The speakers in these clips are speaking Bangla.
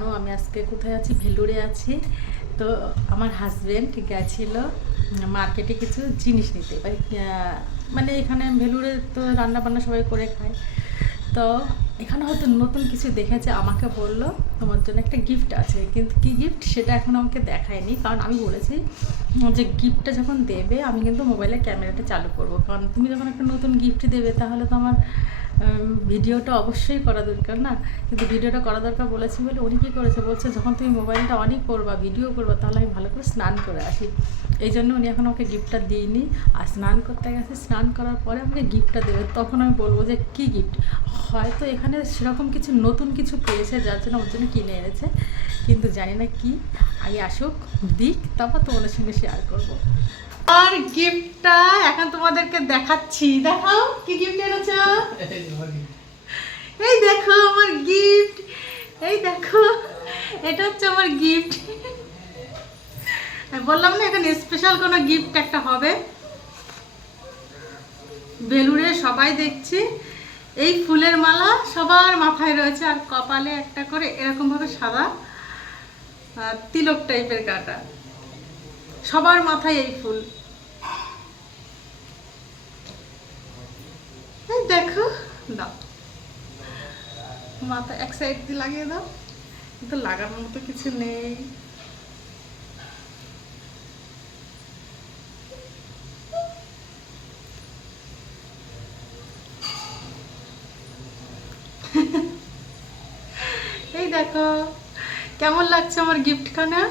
জানো আমি আজকে কোথায় আছি? ভেলুরে আছি। তো আমার হাজব্যান্ড গেছিল মার্কেটে কিছু জিনিস নিতে। মানে এখানে ভেলুরে তো রান্না বান্না সবাই করে খায়। তো এখানে হয়তো নতুন কিছু দেখেছে, আমাকে বলল, তোমার জন্য একটা গিফট আছে। কিন্তু কি গিফট সেটা এখন আমাকে দেখায়নি। কারণ আমি বলেছি যে গিফটটা যখন দেবে, আমি কিন্তু মোবাইলে ক্যামেরাটা চালু করব। কারণ তুমি যখন একটা নতুন গিফট দেবে, তাহলে তো আমার ভিডিওটা অবশ্যই করা দরকার না? কিন্তু ভিডিওটা করা দরকার বলেছি বলে উনি কী করেছে? বলছে, যখন তুমি মোবাইলটা অনই করবা, ভিডিও করবা, তাহলে আমি ভালো করে স্নান করে আসি। এই জন্য উনি এখন আমাকে গিফটটা দিইনি। আর স্নান করতে গেছে। স্নান করার পরে আমাকে গিফটটা দেবে। তখন আমি বলব যে, কী গিফট হয়তো এখানে সেরকম কিছু নতুন কিছু পেয়েছে, যার জন্য ওর জন্য কিনে এনেছে। কিন্তু জানি না কি। আগে আসুক, দিক, তারপর তোমাদের সঙ্গে শেয়ার করব। আর গিফটটা এখন তোমাদেরকে দেখাচ্ছি। দেখাও, কি গিফট এনেছো? এই দেখো আমার গিফট এই দেখো, এটা হচ্ছে আমার গিফট বললাম না, এখানে স্পেশাল কোনো গিফট একটা হবে। বেলুড়ে সবাই দেখছি। এই ফুলের মালা সবার মাথায় রয়েছে, আর কপালে একটা করে এরকম ভাবে সাদা তিলক টাইপের কাটা। সবার মাথায় এই ফুল। দেখো, দাও। মাথা এক সাইড দিয়ে লাগিয়ে দাও। কিন্তু লাগানোর মতো কিছু নেই। এই দেখো, কেমন লাগছে আমার গিফট গিফটখানা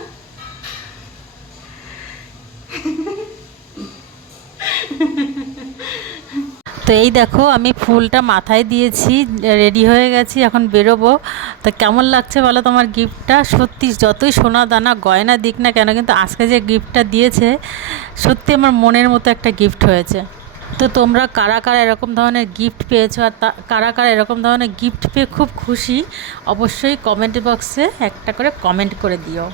তো এই দেখো, আমি ফুলটা মাথায় দিয়েছি, রেডি হয়ে গেছি, এখন বেরোবো। তা কেমন লাগছে বলো তোমার গিফটটা? সত্যি যতই সোনা দানা গয়না দিক না কেন, কিন্তু আজকে যে গিফটটা দিয়েছে, সত্যি আমার মনের মতো একটা গিফট হয়েছে। তো তোমরা কারা কারা এরকম ধরনের গিফট পেয়েছ আর কারা কারা এরকম ধরনের গিফট পেয়ে খুব খুশি, অবশ্যই কমেন্ট বক্সে একটা করে কমেন্ট করে দিও।